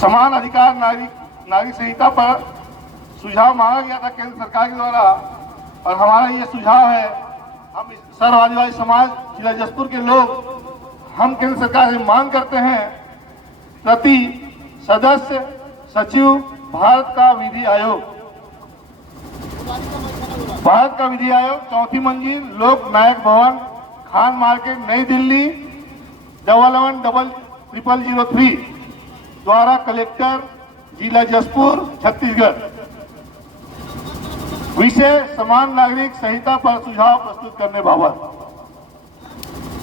समान अधिकार नागरिक संहिता पर सुझाव मांगा गया था केंद्र सरकार के द्वारा, और हमारा ये सुझाव है, हम सर्व आदिवासी समाज जिला जसपुर के लोग हम केंद्र सरकार से मांग करते हैं, प्रति सदस्य सचिव भारत का विधि आयोग, चौथी मंजिल लोक नायक भवन, खान मार्केट, नई दिल्ली 110003 द्वारा कलेक्टर जिला जसपुर छत्तीसगढ़। विषय समान नागरिक संहिता पर सुझाव प्रस्तुत करने बाबत।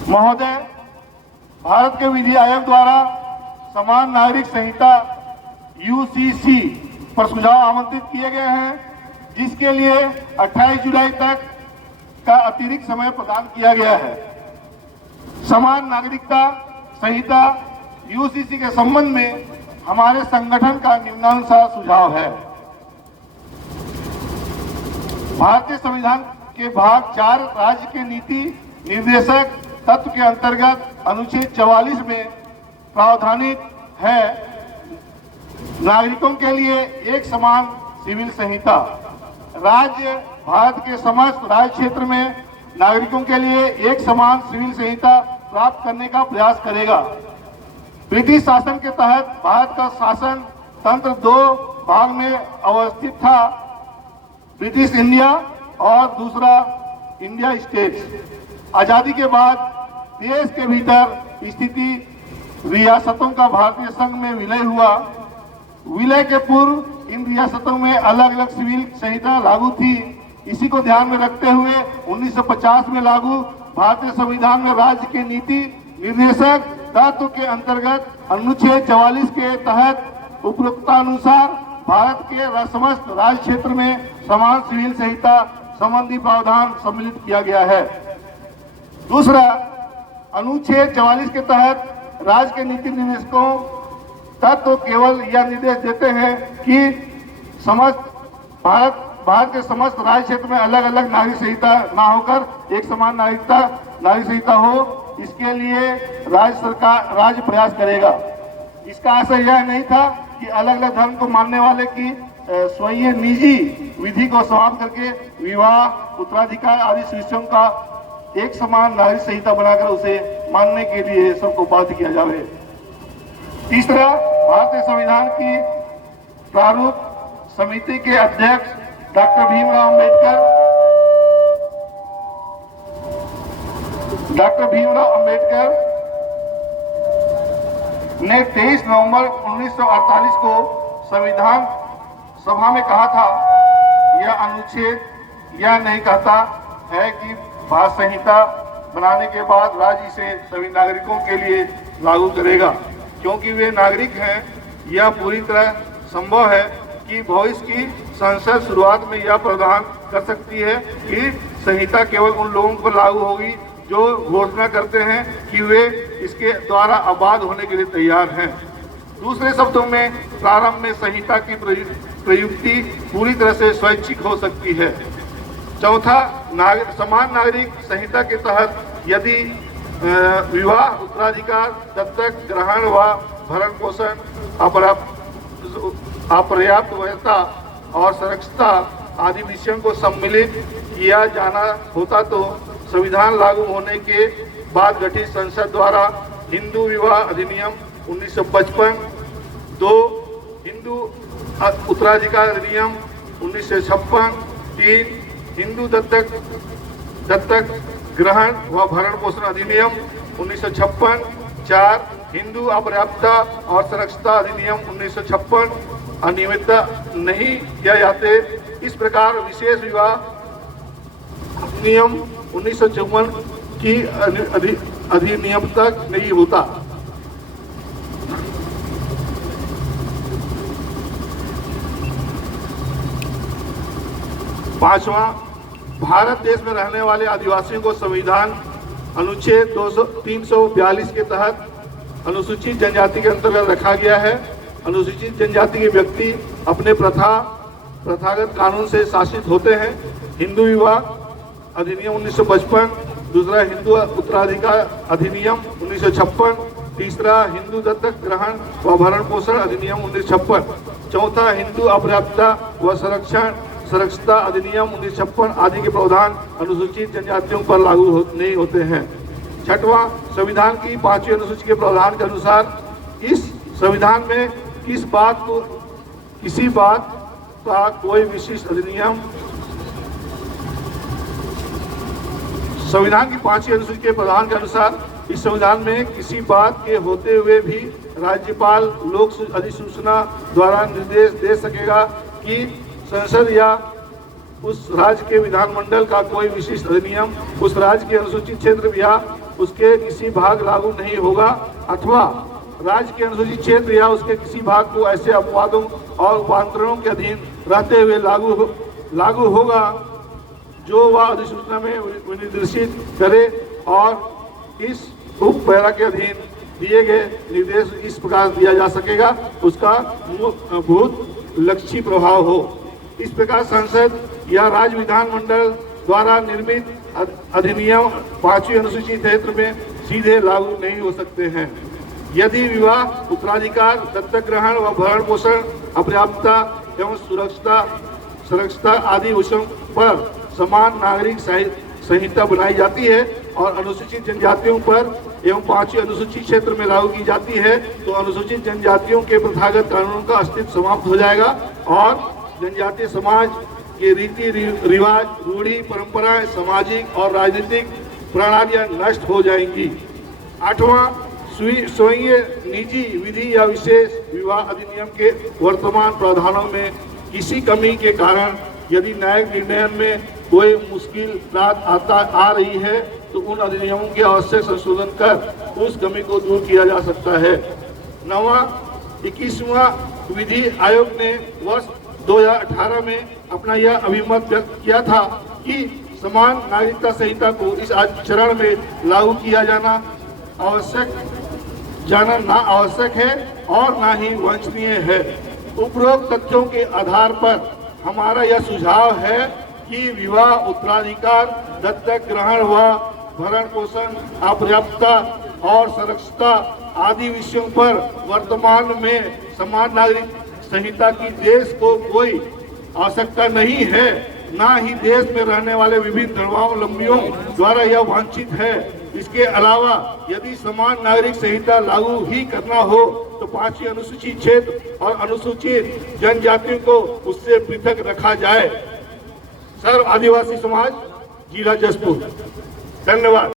महोदय, भारत के विधि आयोग द्वारा समान नागरिक संहिता यूसीसी पर सुझाव आमंत्रित किए गए हैं, जिसके लिए 28 जुलाई तक का अतिरिक्त समय प्रदान किया गया है। समान नागरिकता संहिता यूसीसी के संबंध में हमारे संगठन का निम्नानुसार सुझाव है। भारतीय संविधान के भाग 4 राज्य के नीति निर्देशक तत्व के अंतर्गत अनुच्छेद 44 में प्रावधानित है, नागरिकों के लिए एक समान सिविल संहिता। राज्य भारत के समस्त राज्य क्षेत्र में नागरिकों के लिए एक समान सिविल संहिता प्राप्त करने का प्रयास करेगा। ब्रिटिश शासन के तहत भारत का शासन तंत्र 2 भाग में अवस्थित था, ब्रिटिश इंडिया और दूसरा इंडिया स्टेट्स। आजादी के बाद देश के भीतर स्थिति रियासतों का भारतीय संघ में विलय हुआ। विलय के पूर्व इन रियासतों में अलग अलग सिविल संहिता लागू थी। इसी को ध्यान में रखते हुए 1950 में लागू भारतीय संविधान में राज्य के नीति निर्देशक तत्व के अंतर्गत अनुच्छेद 44 के तहत उपरोक्तानुसार भारत के समस्त राज्य क्षेत्र में समान सिविल संहिता संबंधी प्रावधान सम्मिलित किया गया है। दूसरा, अनुच्छेद 44 के तहत राज्य के नीति निर्देशकों तत्व केवल यह निर्देश देते हैं कि समस्त भारत के समस्त राज्य क्षेत्र में अलग अलग नागरिक संहिता ना होकर एक समान नागरिक संहिता हो, इसके लिए राज्य प्रयास करेगा। इसका आशय यह नहीं था कि अलग अलग धर्म को मानने वाले की स्वयं निजी विधि को समाप्त करके विवाह, उत्तराधिकार आदि विषयों का एक समान नागरिक संहिता बनाकर उसे मानने के लिए सबको बाध्य किया जाए। तीसरा, भारतीय संविधान की प्रारूप समिति के अध्यक्ष डॉक्टर भीमराव अंबेडकर ने 23 नवंबर 1948 को संविधान सभा में कहा था, यह अनुच्छेद यह नहीं कहता है कि भारत संहिता बनाने के बाद राज्य इसे सभी नागरिकों के लिए लागू करेगा, क्योंकि वे नागरिक हैं। यह पूरी तरह संभव है कि भविष्य की संसद शुरुआत में यह प्रावधान कर सकती है कि संहिता केवल उन लोगों पर लागू होगी जो घोषणा करते हैं कि वे इसके द्वारा आबाद होने के लिए तैयार हैं। दूसरे शब्दों में, प्रारंभ में संहिता की प्रयुक्ति पूरी तरह से स्वैच्छिक हो सकती है। चौथा, समान नागरिक संहिता के तहत यदि विवाह, उत्तराधिकार, दत्तक ग्रहण व भरण पोषण, अपर्याप्त वयता और सुरक्षता आदि विषयों को सम्मिलित किया जाना होता तो संविधान लागू होने के बाद गठित संसद द्वारा हिंदू विवाह अधिनियम 1955, 2 हिंदू उत्तराधिकार अधिनियम 1956, 3 हिंदू दत्तक ग्रहण व भरण पोषण अधिनियम 1956, 4 हिंदू अपर्याप्तता और सुरक्षता अधिनियम 1956 अनियमितता नहीं किया जाते। इस प्रकार विशेष विवाह अधिनियम 1954 की अधिनियमितता नहीं होता। पांचवा, भारत देश में रहने वाले आदिवासियों को संविधान अनुच्छेद 342 के तहत अनुसूचित जनजाति के अंतर्गत रखा गया है। अनुसूचित जनजाति के व्यक्ति अपने प्रथागत कानून से शासित होते हैं। हिंदू विवाह अधिनियम 1955, दूसरा हिंदू उत्तराधिकार अधिनियम 1956, तीसरा, हिंदू दत्तक ग्रहण व भरण पोषण अधिनियम 1956। चौथा, हिंदू अपर्याप्तता व सुरक्षता अधिनियम 1956 आदि के प्रावधान अनुसूचित जनजातियों पर लागू नहीं होते हैं। छठवां, संविधान की 5वीं अनुसूची के प्रावधान के अनुसार इस संविधान में किसी बात का कोई विशिष्ट अधिनियम संविधान की 5वीं अनुसूची के प्रावधान के अनुसार इस संविधान में किसी बात के होते हुए भी राज्यपाल लोक अधिसूचना द्वारा निर्देश दे सकेगा कि संसद या उस राज्य के विधानमंडल का कोई विशिष्ट अधिनियम उस राज्य के अनुसूचित क्षेत्र या उसके किसी भाग लागू नहीं होगा, अथवा राज्य के अनुसूचित क्षेत्र या उसके किसी भाग को ऐसे अपवादों और उपांतरणों के अधीन रहते हुए लागू होगा जो वह अधिसूचना में निर्देशित करे, और इस उप पैरा के अधीन दिए गए निर्देश इस प्रकार दिया जा सकेगा उसका भूत लक्षी प्रभाव हो। इस प्रकार संसद या राज्य विधानमंडल द्वारा निर्मित अधिनियम 5वीं अनुसूची क्षेत्र में सीधे लागू नहीं हो सकते हैं। यदि विवाह, उत्तराधिकार, दत्तक ग्रहण व भरण पोषण, अपर्याप्तता एवं सुरक्षता आदि विषयों पर समान नागरिक संहिता बनाई जाती है और अनुसूचित जनजातियों पर एवं 5वीं अनुसूची क्षेत्र में लागू की जाती है, तो अनुसूचित जनजातियों के प्रथागत कानूनों का अस्तित्व समाप्त हो जाएगा और जनजातीय समाज के रीति रिवाज, रूढ़ी परंपराएं, सामाजिक और राजनीतिक प्रणालियां नष्ट हो जाएंगी। 8वां, स्वयं निजी विधि या विशेष विवाह अधिनियम के वर्तमान प्रावधानों में किसी कमी के कारण यदि न्यायिक निर्णय में कोई मुश्किल बात आ रही है तो उन अधिनियमों के आवश्यक संशोधन कर उस कमी को दूर किया जा सकता है। 9वां, 21वां विधि आयोग ने वर्ष 2018 में अपना यह अभिमत व्यक्त किया था कि समान नागरिकता संहिता को इस चरण में लागू किया जाना ना आवश्यक है और ना ही वांछनीय है। उपरोक्त तथ्यों के आधार पर हमारा यह सुझाव है कि विवाह, उत्तराधिकार, दत्तक ग्रहण व भरण पोषण, अपर्याप्तता और सुरक्षता आदि विषयों पर वर्तमान में समान नागरिक संहिता की देश को कोई आवश्यकता नहीं है, ना ही देश में रहने वाले विभिन्न धर्मावलंबियों द्वारा यह वांछित है। इसके अलावा यदि समान नागरिक संहिता लागू ही करना हो तो 5वीं अनुसूची क्षेत्र और अनुसूचित जनजातियों को उससे पृथक रखा जाए। सर्व आदिवासी समाज, जिला जशपुर। धन्यवाद।